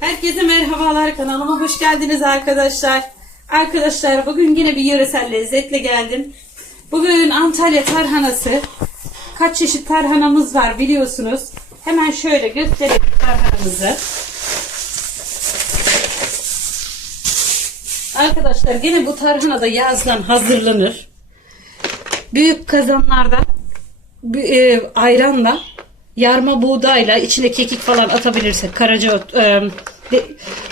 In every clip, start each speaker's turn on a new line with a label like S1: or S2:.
S1: Herkese merhabalar kanalıma hoş geldiniz arkadaşlar. Arkadaşlar bugün yine bir yöresel lezzetle geldim. Bugün Antalya tarhanası. Kaç çeşit tarhanamız var biliyorsunuz. Hemen şöyle gösterelim tarhanamızı. Arkadaşlar yine bu tarhana da yazdan hazırlanır. Büyük kazanlarda e, ayranla yarma buğdayla içine kekik falan atabilirsek karaca e,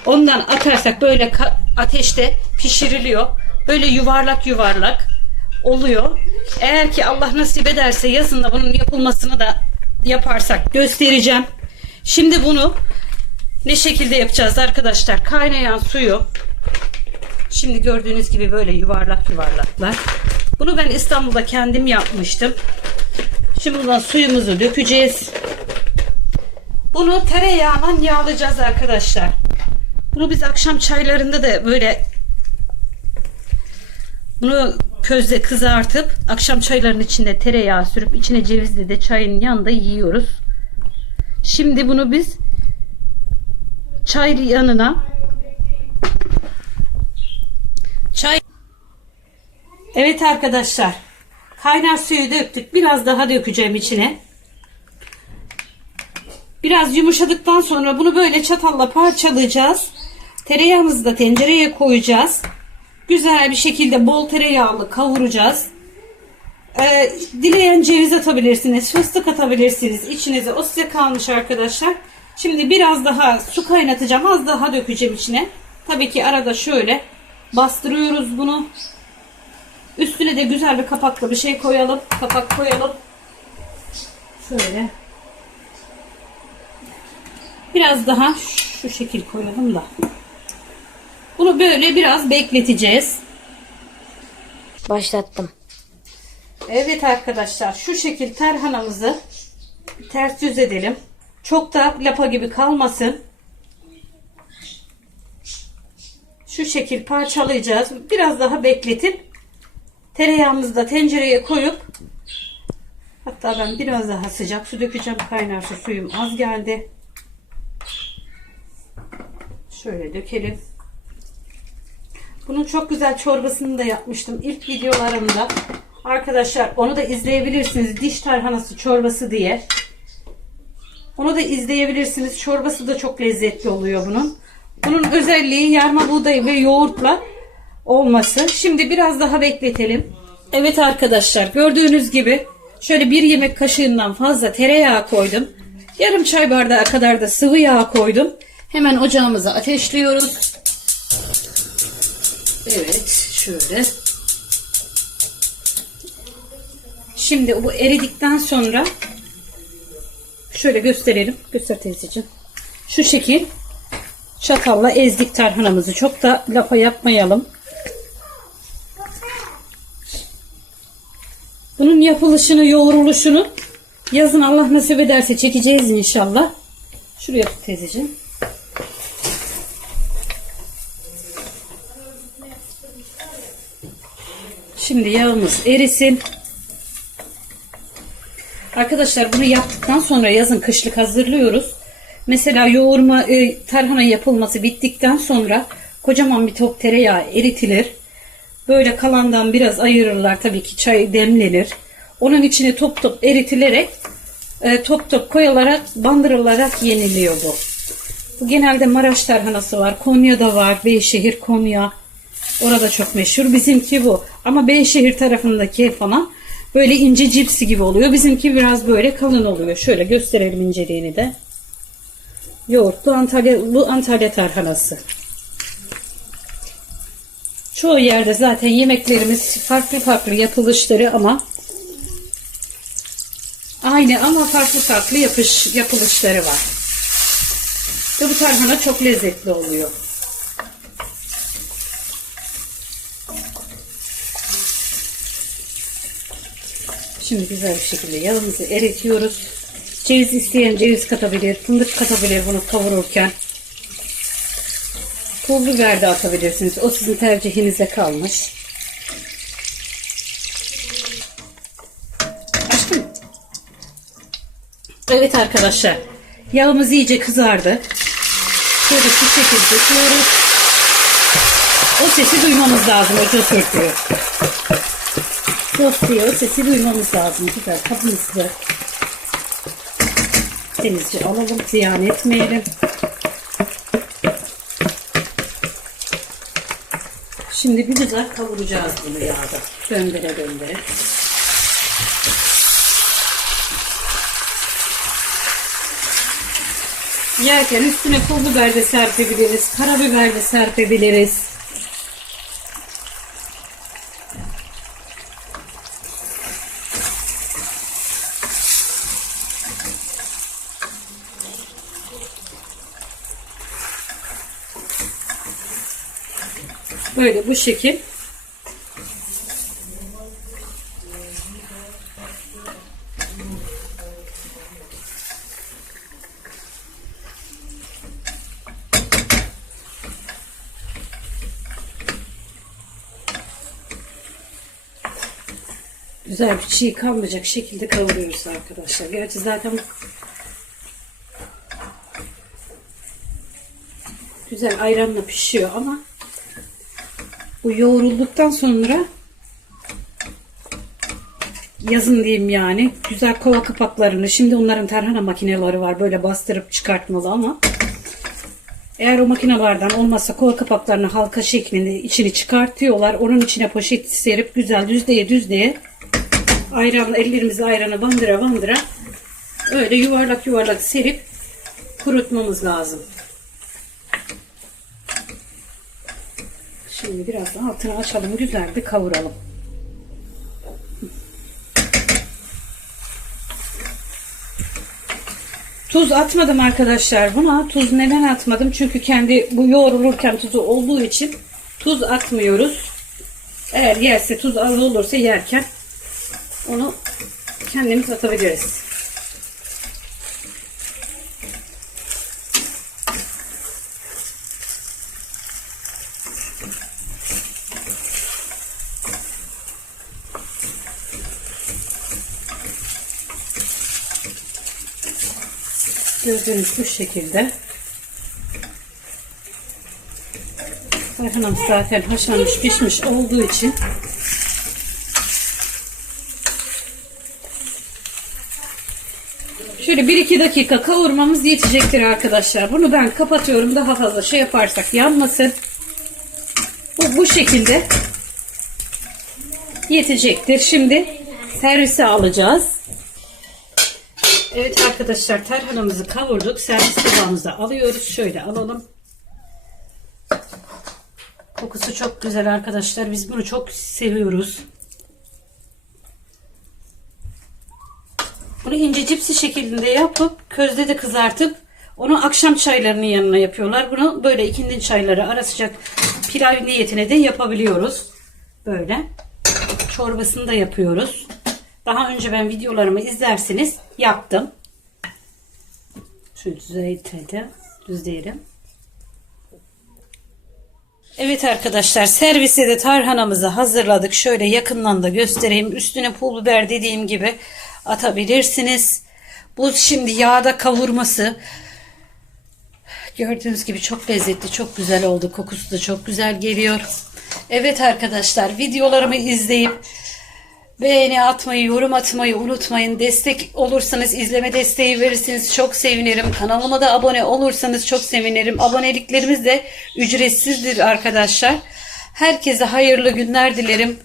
S1: ondan atarsak böyle ateşte pişiriliyor. Böyle yuvarlak yuvarlak oluyor. Eğer ki Allah nasip ederse yazında bunun yapılmasını da yaparsak göstereceğim. Şimdi bunu ne şekilde yapacağız arkadaşlar? Kaynayan suyu Şimdi gördüğünüz gibi böyle yuvarlak yuvarlaklar. Bunu ben İstanbul'da kendim yapmıştım. Şimdi buradan suyumuzu dökeceğiz. Bunu tereyağıyla yağlayacağız arkadaşlar. Bunu biz akşam çaylarında da böyle bunu közde kızartıp akşam çayların içinde tereyağı sürüp içine cevizli de çayın yanında yiyoruz. Şimdi bunu biz çay yanına çay Evet arkadaşlar. Kaynar suyu döktük. Biraz daha dökeceğim içine. Biraz yumuşadıktan sonra bunu böyle çatalla parçalayacağız. Tereyağımızı da tencereye koyacağız. Güzel bir şekilde bol tereyağlı kavuracağız. Ee, dileyen ceviz atabilirsiniz, fıstık atabilirsiniz. İçinize o size kalmış arkadaşlar. Şimdi biraz daha su kaynatacağım. Az daha dökeceğim içine. Tabii ki arada şöyle bastırıyoruz bunu. De güzel bir kapaklı bir şey koyalım. Kapak koyalım. Şöyle. Biraz daha şu şekil koyalım da. Bunu böyle biraz bekleteceğiz.
S2: Başlattım.
S1: Evet arkadaşlar şu şekil tarhanamızı ters yüz edelim. Çok da lapa gibi kalmasın. Şu şekil parçalayacağız. Biraz daha bekletip tereyağımızı da tencereye koyup hatta ben biraz daha sıcak su dökeceğim. Kaynar su suyum az geldi. Şöyle dökelim. Bunun çok güzel çorbasını da yapmıştım ilk videolarımda. Arkadaşlar onu da izleyebilirsiniz. Diş tarhanası çorbası diye. Onu da izleyebilirsiniz. Çorbası da çok lezzetli oluyor bunun. Bunun özelliği yarma buğday ve yoğurtla olması. Şimdi biraz daha bekletelim. Evet arkadaşlar gördüğünüz gibi şöyle bir yemek kaşığından fazla tereyağı koydum. Yarım çay bardağı kadar da sıvı yağ koydum. Hemen ocağımızı ateşliyoruz. Evet şöyle. Şimdi bu eridikten sonra şöyle gösterelim. Göster teyzeciğim. Şu şekil çatalla ezdik tarhanamızı. Çok da lapa yapmayalım. Bunun yapılışını, yoğruluşunu yazın Allah nasip ederse çekeceğiz inşallah. Şuraya tut teyzeciğim. Şimdi yağımız erisin. Arkadaşlar bunu yaptıktan sonra yazın kışlık hazırlıyoruz. Mesela yoğurma e, tarhana yapılması bittikten sonra kocaman bir top tereyağı eritilir. Böyle kalandan biraz ayırırlar tabii ki çay demlenir. Onun içine top top eritilerek e, top top koyularak bandırılarak yeniliyor bu. Bu genelde Maraş tarhanası var. Konya'da var. Beyşehir, Konya. Orada çok meşhur. Bizimki bu. Ama Beyşehir tarafındaki falan böyle ince cipsi gibi oluyor. Bizimki biraz böyle kalın oluyor. Şöyle gösterelim inceliğini de. Yoğurtlu Antalya, bu Antalya tarhanası. Çoğu yerde zaten yemeklerimiz farklı farklı yapılışları ama aynı ama farklı farklı yapış, yapılışları var. Ve bu tarhana çok lezzetli oluyor. Şimdi güzel bir şekilde yağımızı eritiyoruz. Ceviz isteyen ceviz katabilir, fındık katabilir bunu kavururken. Pul biber de atabilirsiniz. O sizin tercihinize kalmış. Aşkım. Evet arkadaşlar. Yağımız iyice kızardı. Şöyle şu şekilde döküyoruz. O sesi duymamız lazım. O cosörtüyor. Sos diye o sesi duymamız lazım. Güzel kabımızı temizce alalım. Ziyan etmeyelim. Şimdi bir güzel kavuracağız bunu yağda. Döndüre döndüre. Yerken üstüne pul biber de serpebiliriz. Karabiber de serpebiliriz. Böyle bu şekil. Güzel bir çiğ kalmayacak şekilde kavuruyoruz arkadaşlar. Gerçi zaten güzel ayranla pişiyor ama bu yoğrulduktan sonra yazın diyeyim yani güzel kova kapaklarını şimdi onların tarhana makineleri var böyle bastırıp çıkartmalı ama eğer o makinelerden olmazsa kova kapaklarını halka şeklinde içini çıkartıyorlar. Onun içine poşet serip güzel düzleye düzleye ayran ellerimizi ayranı bandıra bandıra öyle yuvarlak yuvarlak serip kurutmamız lazım. Şimdi biraz da altını açalım güzel bir kavuralım. Tuz atmadım arkadaşlar buna. Tuz neden atmadım? Çünkü kendi bu yoğrulurken tuzu olduğu için tuz atmıyoruz. Eğer yerse tuz az olursa yerken onu kendimiz atabiliriz. Gördüğünüz bu şekilde. Tarhanam zaten haşlanmış pişmiş olduğu için Şöyle 1-2 dakika kavurmamız yetecektir arkadaşlar. Bunu ben kapatıyorum. Daha fazla şey yaparsak yanmasın. Bu, bu şekilde yetecektir. Şimdi servise alacağız. Evet arkadaşlar tarhanamızı kavurduk. Servis tabağımıza alıyoruz. Şöyle alalım. Kokusu çok güzel arkadaşlar. Biz bunu çok seviyoruz. Bunu ince cipsi şeklinde yapıp közde de kızartıp onu akşam çaylarının yanına yapıyorlar. Bunu böyle ikindi çayları ara sıcak pilav niyetine de yapabiliyoruz. Böyle. Çorbasını da yapıyoruz. Daha önce ben videolarımı izlersiniz yaptım. Şöyle düzeytelim. Düzleyelim. Evet arkadaşlar servise de tarhanamızı hazırladık. Şöyle yakından da göstereyim. Üstüne pul biber dediğim gibi atabilirsiniz. Bu şimdi yağda kavurması. Gördüğünüz gibi çok lezzetli, çok güzel oldu. Kokusu da çok güzel geliyor. Evet arkadaşlar videolarımı izleyip beğeni atmayı, yorum atmayı unutmayın. Destek olursanız, izleme desteği verirseniz çok sevinirim. Kanalıma da abone olursanız çok sevinirim. Aboneliklerimiz de ücretsizdir arkadaşlar. Herkese hayırlı günler dilerim.